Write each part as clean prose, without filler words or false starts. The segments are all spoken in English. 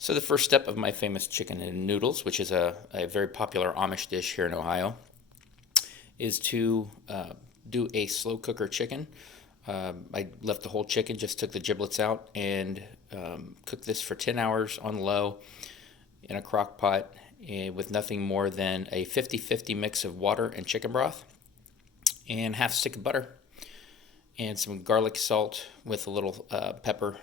So the first step of my famous chicken and noodles, which is a very popular Amish dish here in Ohio, is to do a slow cooker chicken. I left the whole chicken, just took the giblets out, and cooked this for 10 hours on low in a crock pot with nothing more than a 50-50 mix of water and chicken broth and half a stick of butter and some garlic salt with a little pepper.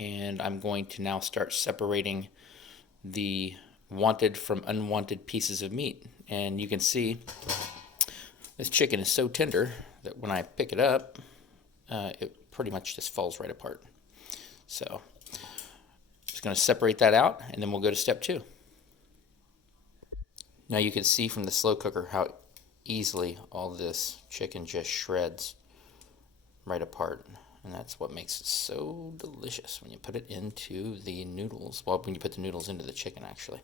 And I'm going to now start separating the wanted from unwanted pieces of meat. And you can see this chicken is so tender that when I pick it up, it pretty much just falls right apart. So just going to separate that out, and then we'll go to step 2. Now you can see from the slow cooker how easily all this chicken just shreds right apart. And that's what makes it so delicious when you put it into the noodles. Well, when you put the noodles into the chicken, actually.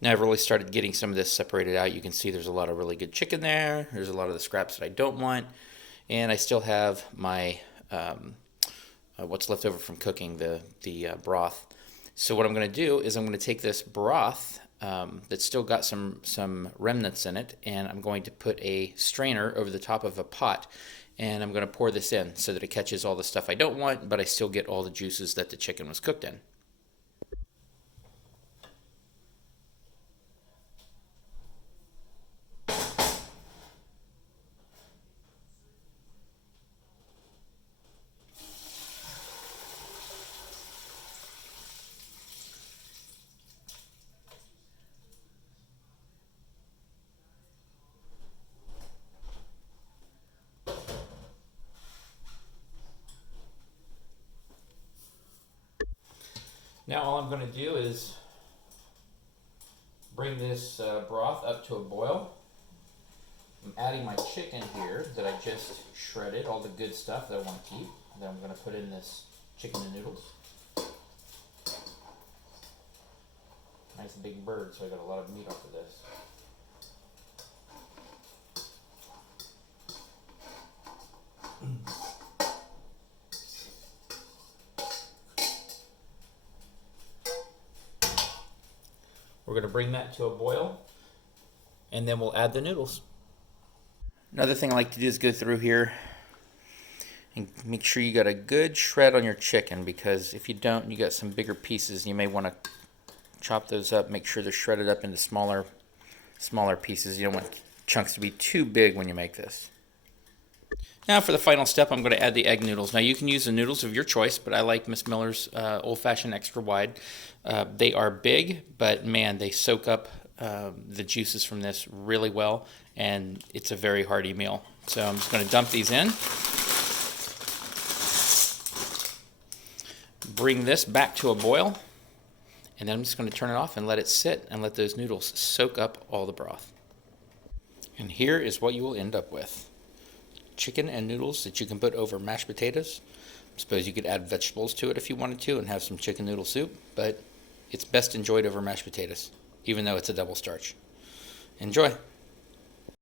Now I've really started getting some of this separated out. You can see there's a lot of really good chicken there. There's a lot of the scraps that I don't want. And I still have my what's left over from cooking, the broth. So what I'm going to do is I'm going to take this broth that's still got some remnants in it, and I'm going to put a strainer over the top of a pot, and I'm going to pour this in so that it catches all the stuff I don't want, but I still get all the juices that the chicken was cooked in. Now all I'm going to do is bring this broth up to a boil. I'm adding my chicken here that I just shredded, all the good stuff that I want to keep. And then I'm going to put in this chicken and noodles. Nice big bird, so I got a lot of meat off of this. We're going to bring that to a boil, and then we'll add the noodles. Another thing I like to do is go through here and make sure you got a good shred on your chicken, because if you don't, you got some bigger pieces. You may want to chop those up, make sure they're shredded up into smaller pieces. You don't want chunks to be too big when you make this. Now for the final step, I'm going to add the egg noodles. Now you can use the noodles of your choice, but I like Miss Miller's old-fashioned extra wide. They are big, but man, they soak up the juices from this really well, and it's a very hearty meal. So I'm just going to dump these in. Bring this back to a boil, and then I'm just going to turn it off and let it sit and let those noodles soak up all the broth. And here is what you will end up with. Chicken and noodles that you can put over mashed potatoes. I suppose you could add vegetables to it if you wanted to and have some chicken noodle soup, but it's best enjoyed over mashed potatoes, even though it's a double starch. Enjoy!